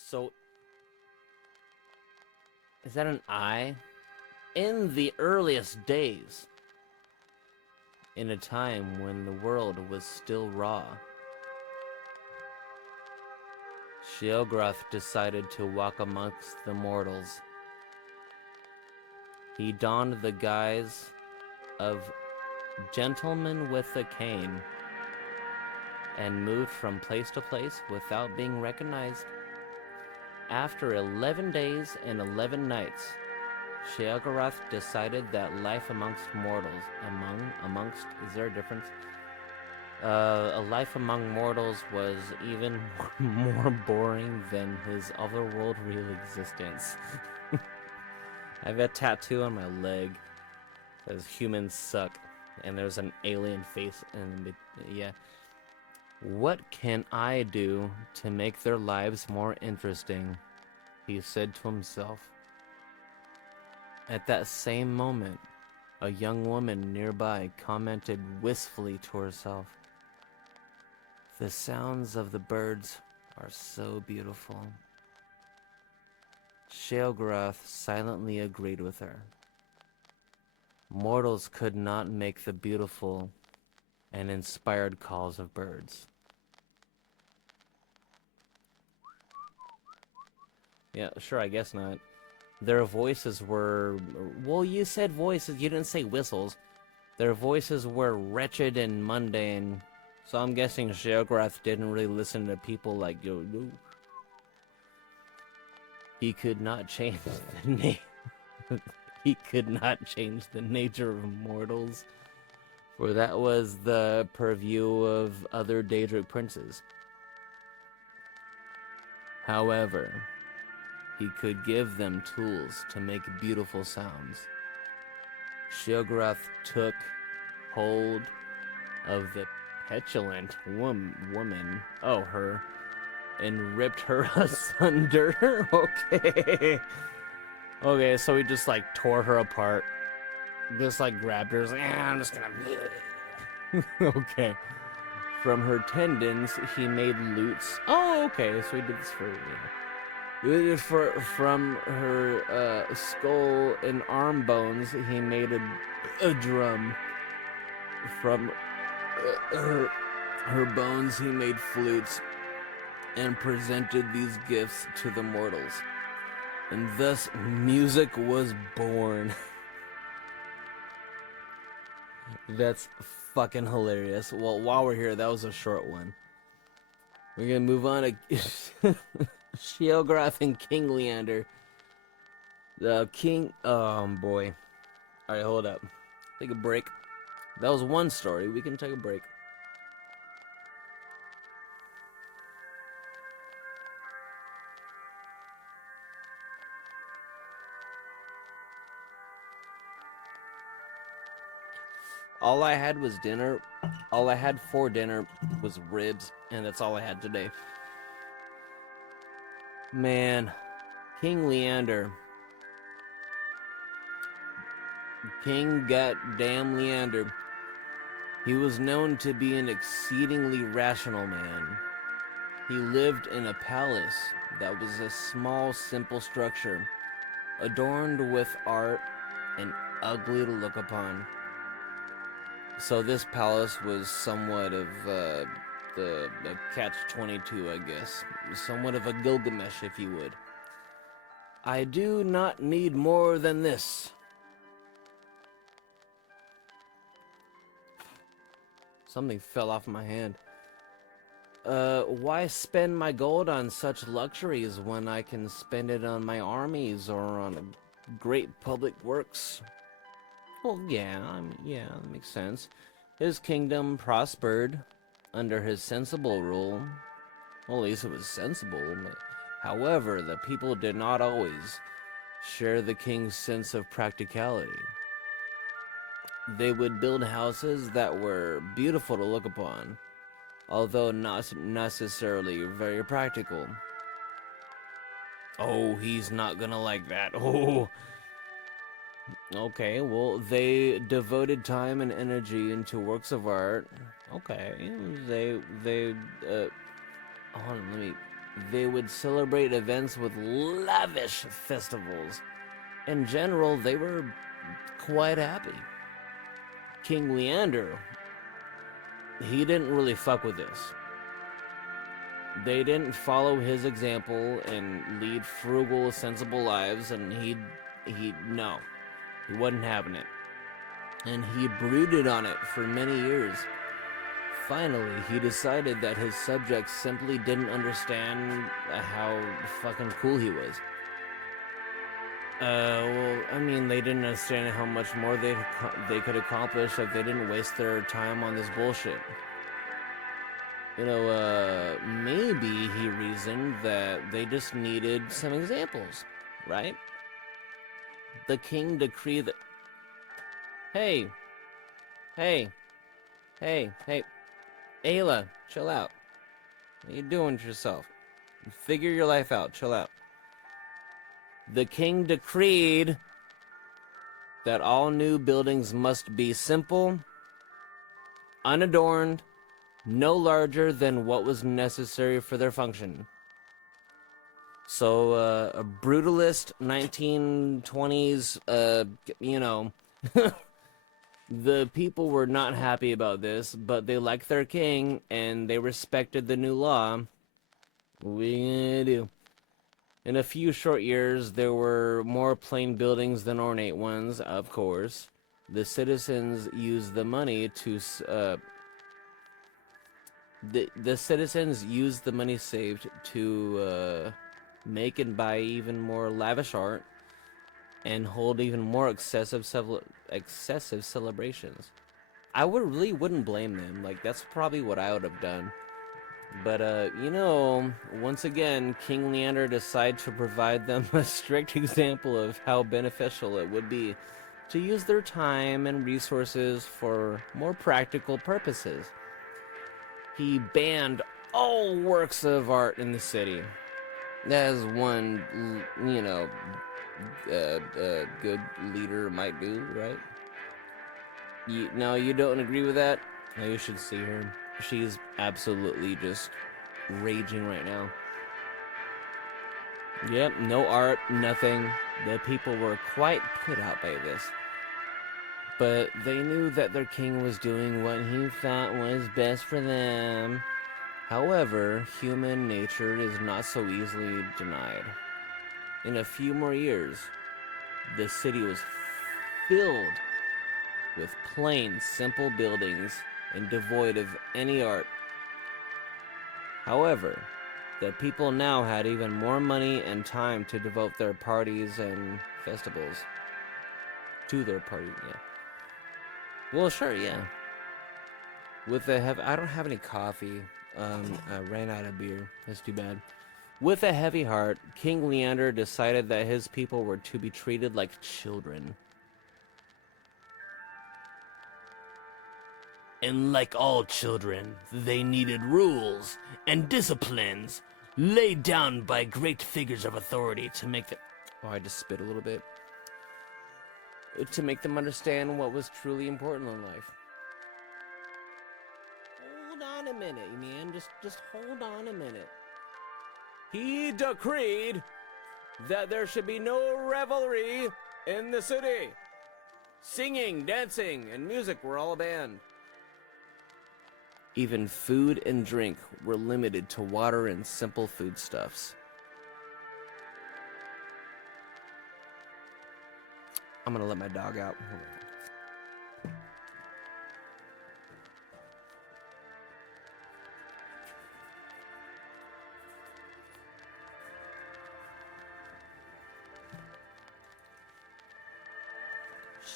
So, is that an eye? In the earliest days, in a time when the world was still raw, Sheogorath decided to walk amongst the mortals. He donned the guise of gentleman with a cane and moved from place to place without being recognized. After 11 days and 11 nights, Sheogorath decided that life amongst mortals, is there a difference? A life among mortals was even more boring than his otherworld real existence. I have a tattoo on my leg that says humans suck, and there's an alien face, and yeah. What can I do to make their lives more interesting? He said to himself. At that same moment, a young woman nearby commented wistfully to herself, "The sounds of the birds are so beautiful." Sheogorath silently agreed with her. Mortals could not make the beautiful and inspired calls of birds. Yeah, sure, I guess not. Their voices were... Well, you said voices, you didn't say whistles. Their voices were wretched and mundane. So I'm guessing Sheogorath didn't really listen to people like yo. He could not change the he could not change the nature of mortals, for that was the purview of other Daedric princes. However, he could give them tools to make beautiful sounds. Sheogorath took hold of the petulant woman, her, and ripped her asunder. Okay, so he just like tore her apart. Just like grabbed her, like, I'm just gonna... Okay. From her tendons, he made lutes. Oh, okay, so he did this from her skull and arm bones, he made a drum. From her bones, he made flutes and presented these gifts to the mortals. And thus, music was born. That's fucking hilarious. Well, while we're here, that was a short one. We're gonna move on to Sheogorath and King Leander. The king... Oh, boy. Alright, hold up. Take a break. That was one story. We can take a break. All I had was dinner. All I had for dinner was ribs, and that's all I had today. Man, King Leander. King goddamn Leander. He was known to be an exceedingly rational man. He lived in a palace that was a small, simple structure, adorned with art and ugly to look upon. So this palace was somewhat of the catch-22, I guess. Somewhat of a Gilgamesh, if you would. I do not need more than this. Something fell off my hand. Why spend my gold on such luxuries when I can spend it on my armies or on great public works? Well, yeah, that makes sense. His kingdom prospered under his sensible rule. Well, at least it was sensible. However, the people did not always share the king's sense of practicality. They would build houses that were beautiful to look upon, although not necessarily very practical. Oh, he's not gonna like that. Oh. Okay, well, they devoted time and energy into works of art. Okay, hold on, they would celebrate events with lavish festivals. In general, they were quite happy. King Leander, he didn't really fuck with this. They didn't follow his example and lead frugal, sensible lives, and he wasn't having it. And he brooded on it for many years. Finally, he decided that his subjects simply didn't understand how fucking cool he was. Well, I mean, they didn't understand how much more they could accomplish if they didn't waste their time on this bullshit. Maybe he reasoned that they just needed some examples, right? The king decreed that... Hey, Ayla, chill out. What are you doing to yourself? Figure your life out, chill out. The king decreed that all new buildings must be simple, unadorned, no larger than what was necessary for their function. So, a brutalist 1920s, the people were not happy about this, but they liked their king, and they respected the new law. What are you gonna do? In a few short years, there were more plain buildings than ornate ones, of course. The citizens used the money to... The citizens used the money saved to make and buy even more lavish art and hold even more excessive celebrations. I wouldn't blame them. Like, that's probably what I would have done. But, once again, King Leander decided to provide them a strict example of how beneficial it would be to use their time and resources for more practical purposes. He banned all works of art in the city. As one, good leader might do, right? You don't agree with that? No, you should see her. She's absolutely just raging right now. Yep, no art, nothing. The people were quite put out by this. But they knew that their king was doing what he thought was best for them. However, human nature is not so easily denied. In a few more years, the city was filled with plain, simple buildings and devoid of any art. However, the people now had even more money and time to devote their parties and festivals. To their party, yeah. Well, sure, yeah. I don't have any coffee. I ran out of beer. That's too bad. With a heavy heart, King Leander decided that his people were to be treated like children. And like all children, they needed rules and disciplines laid down by great figures of authority to make them... Oh, I just spit a little bit. To make them understand what was truly important in life. Hold on a minute, man. Just hold on a minute. He decreed that there should be no revelry in the city. Singing, dancing, and music were all banned. Even food and drink were limited to water and simple foodstuffs. I'm gonna let my dog out.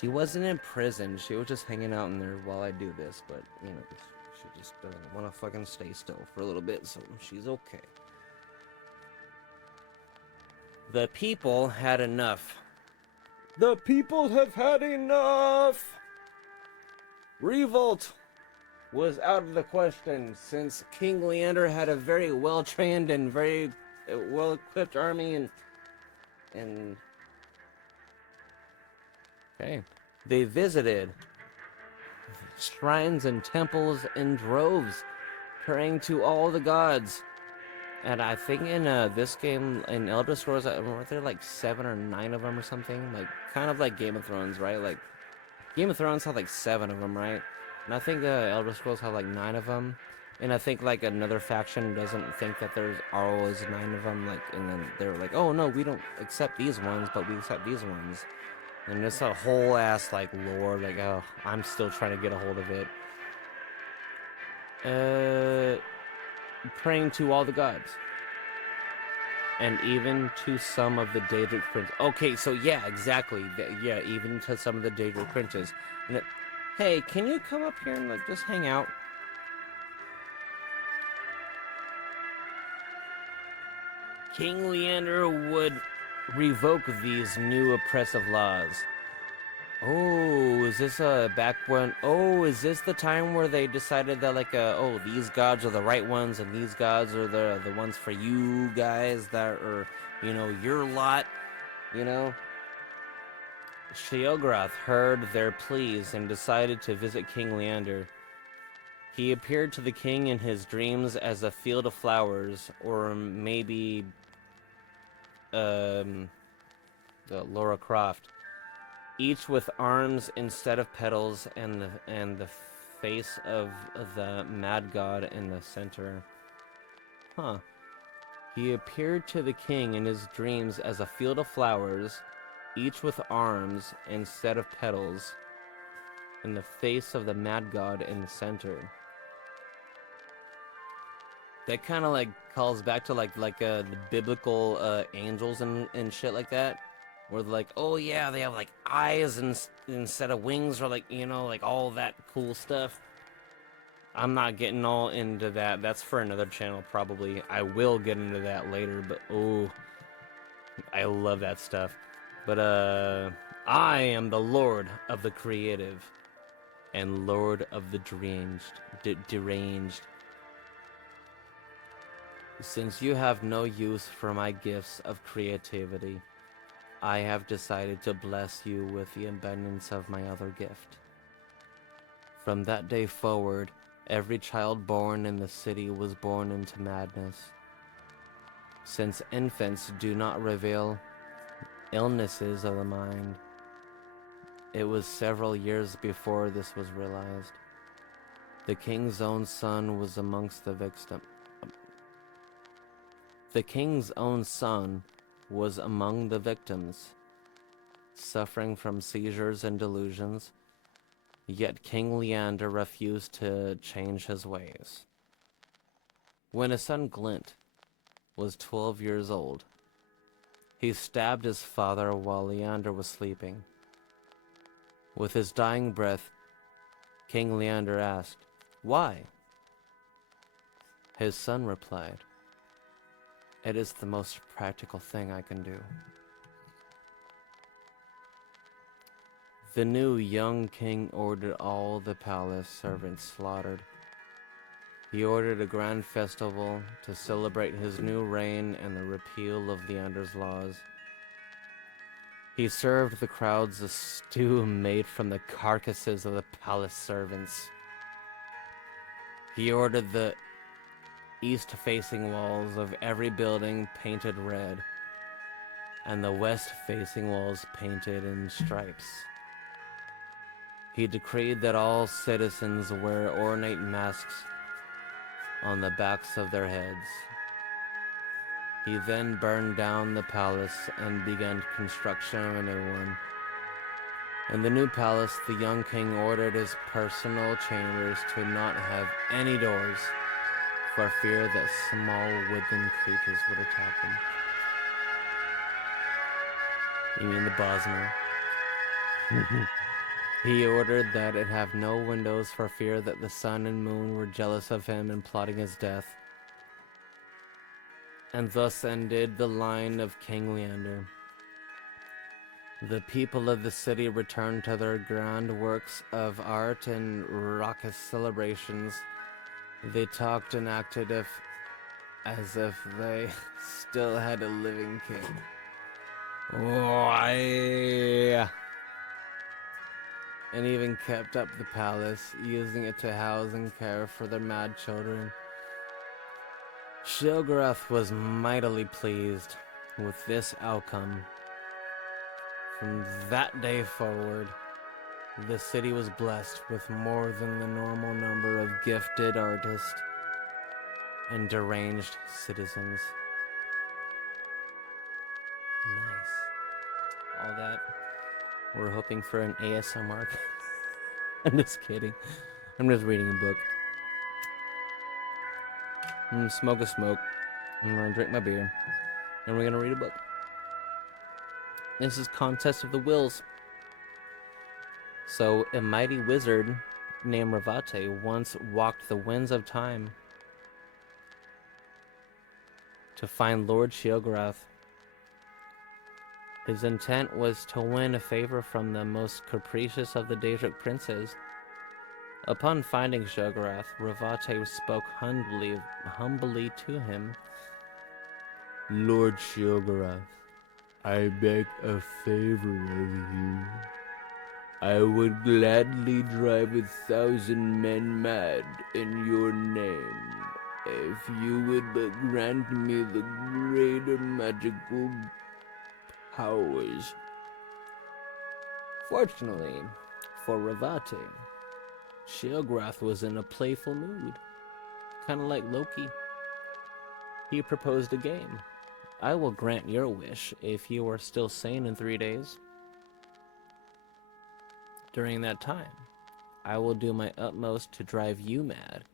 She wasn't in prison. She was just hanging out in there while I do this, but, she just doesn't want to fucking stay still for a little bit, so she's okay. The people had enough. The people have had enough! Revolt was out of the question, since King Leander had a very well-trained and very well-equipped army, and... Okay. They visited shrines and temples in droves, praying to all the gods. And I think in this game, in Elder Scrolls, weren't there like 7 or 9 of them or something? Like, kind of like Game of Thrones, right? Like, Game of Thrones had like 7 of them, right? And I think Elder Scrolls have like 9 of them. And I think like another faction doesn't think that there's always 9 of them. Like, and then they're like, oh no, we don't accept these ones, but we accept these ones. And it's a whole ass like lore. Like, oh, I'm still trying to get a hold of it. Praying to all the gods. And even to some of the Daedric princes. Okay, so yeah, exactly. Yeah, even to some of the Daedric princes. And hey, can you come up here and like just hang out? King Leander would revoke these new oppressive laws. Oh, is this back when? Oh, is this the time where they decided that like oh, these gods are the right ones and these gods are the ones for you guys that are, you know, your lot, you know? Sheogorath heard their pleas and decided to visit King Leander. He appeared to the king in his dreams as a field of flowers, or maybe the Laura Croft, each with arms instead of petals, and the face of the mad god in the center. Huh. He appeared to the king in his dreams as a field of flowers, each with arms instead of petals, and the face of the mad god in the center. That kind of like calls back to like the biblical angels and shit like that, where they're like, oh yeah, they have like eyes instead of wings, or like, you know, like all that cool stuff. I'm not getting all into that. That's for another channel probably. I will get into that later, but oh, I love that stuff. But I am the Lord of the creative and Lord of the deranged. Since you have no use for my gifts of creativity, I have decided to bless you with the abundance of my other gift. From that day forward, every child born in the city was born into madness. Since infants do not reveal illnesses of the mind, it was several years before this was realized. The king's own son was amongst the victims. The king's own son was among the victims, suffering from seizures and delusions, yet King Leander refused to change his ways. When his son Glint was 12 years old, he stabbed his father while Leander was sleeping. With his dying breath, King Leander asked, "Why?" His son replied, "It is the most practical thing I can do." The new young king ordered all the palace servants slaughtered. He ordered a grand festival to celebrate his new reign and the repeal of Leander's laws. He served the crowds a stew made from the carcasses of the palace servants. He ordered the east-facing walls of every building painted red, and the west-facing walls painted in stripes. He decreed that all citizens wear ornate masks on the backs of their heads. He then burned down the palace and began construction of a new one. In the new palace, the young king ordered his personal chambers to not have any doors, for fear that small woodland creatures would attack him. You mean the Bosmer? He ordered that it have no windows for fear that the sun and moon were jealous of him and plotting his death. And thus ended the line of King Leander. The people of the city returned to their grand works of art and raucous celebrations. They talked and acted as if they still had a living king. Why? And even kept up the palace, using it to house and care for their mad children. Sheogorath was mightily pleased with this outcome. From that day forward, the city was blessed with more than the normal number of gifted artists and deranged citizens. Nice. All that. We're hoping for an ASMR. I'm just kidding. I'm just reading a book. I'm gonna smoke a smoke. I'm gonna drink my beer. And we're gonna read a book. This is Contest of the Wills. So, a mighty wizard named Ravate once walked the winds of time to find Lord Sheogorath. His intent was to win a favor from the most capricious of the Daedric princes. Upon finding Sheogorath, Ravate spoke humbly to him. Lord Sheogorath, I beg a favor of you. I would gladly drive 1,000 men mad in your name, if you would but grant me the greater magical powers. Fortunately for Ravate, Sheogorath was in a playful mood, kind of like Loki. He proposed a game. I will grant your wish if you are still sane in 3 days. During that time, I will do my utmost to drive you mad.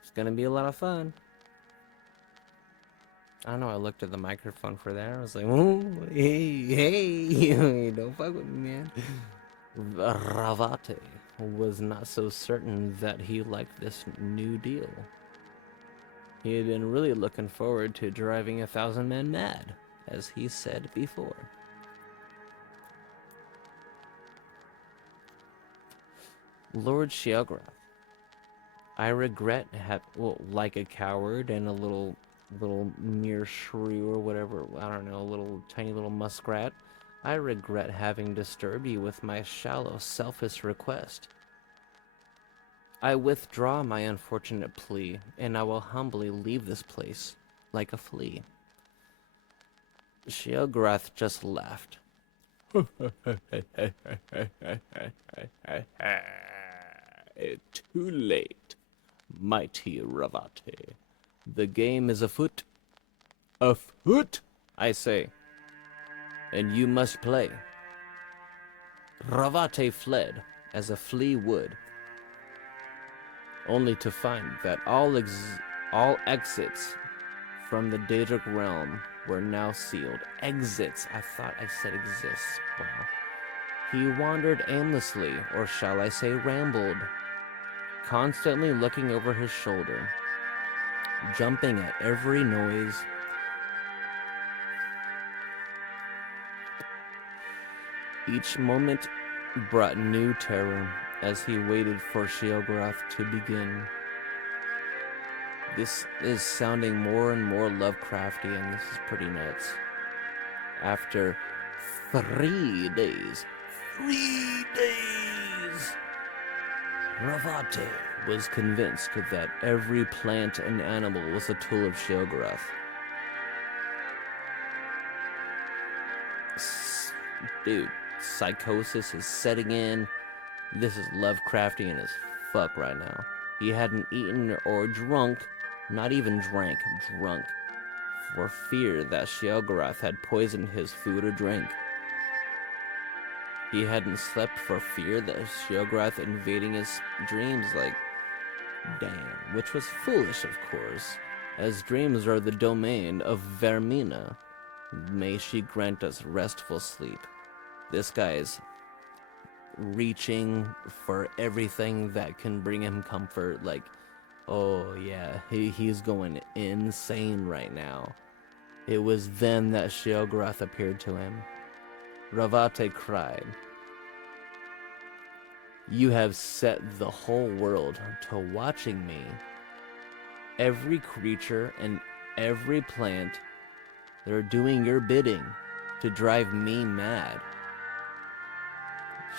It's gonna be a lot of fun. I don't know, I looked at the microphone for that. I was like, oh, hey, don't fuck with me, man. Ravate was not so certain that he liked this new deal. He had been really looking forward to driving 1,000 men mad, as he said before. Lord Sheogorath, I regret like a coward and a little mere shrew or whatever, I don't know, a little tiny little muskrat, I regret having disturbed you with my shallow, selfish request. I withdraw my unfortunate plea, and I will humbly leave this place like a flea. Sheogorath just laughed. Too late, mighty Ravate. The game is afoot. Afoot, I say. And you must play. Ravate fled, as a flea would, only to find that all exits from the Daedric realm were now sealed. Exits, I thought I said exists. Wow. He wandered aimlessly, or shall I say rambled, constantly looking over his shoulder, jumping at every noise. Each moment brought new terror as he waited for Sheogorath to begin. This is sounding more and more Lovecraftian. This is pretty nuts. After 3 days, Ravate was convinced that every plant and animal was a tool of Sheogorath. Dude, psychosis is setting in. This is Lovecraftian as fuck right now. He hadn't eaten or drunk, not even drank, drunk, for fear that Sheogorath had poisoned his food or drink. He hadn't slept for fear that Sheogorath invading his dreams, like, damn, which was foolish, of course, as dreams are the domain of Vermina. May she grant us restful sleep. This guy's reaching for everything that can bring him comfort, like, oh yeah, he's going insane right now. It was then that Sheogorath appeared to him. Ravate cried, "You have set the whole world to watching me. Every creature and every plant, they're doing your bidding to drive me mad."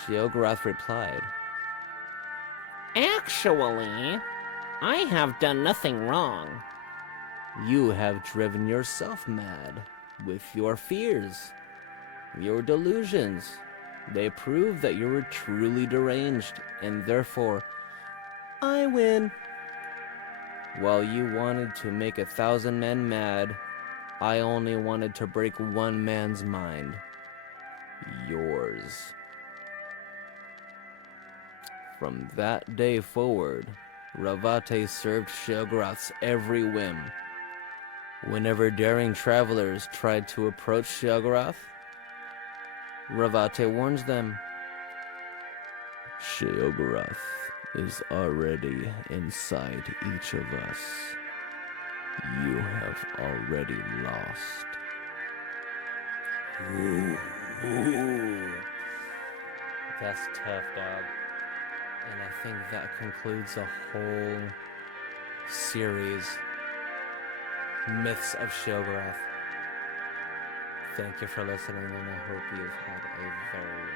Sheogorath replied, "Actually, I have done nothing wrong. You have driven yourself mad with your fears, your delusions. They prove that you were truly deranged, and therefore, I win. While you wanted to make 1,000 men mad, I only wanted to break one man's mind. Yours. From that day forward, Ravate served Sheogorath's every whim. Whenever daring travelers tried to approach Sheogorath, Ravate warns them. Sheogorath is already inside each of us. You have already lost. That's tough, dog. And I think that concludes a whole series, Myths of Sheogorath. Thank you for listening, and I hope you've had a very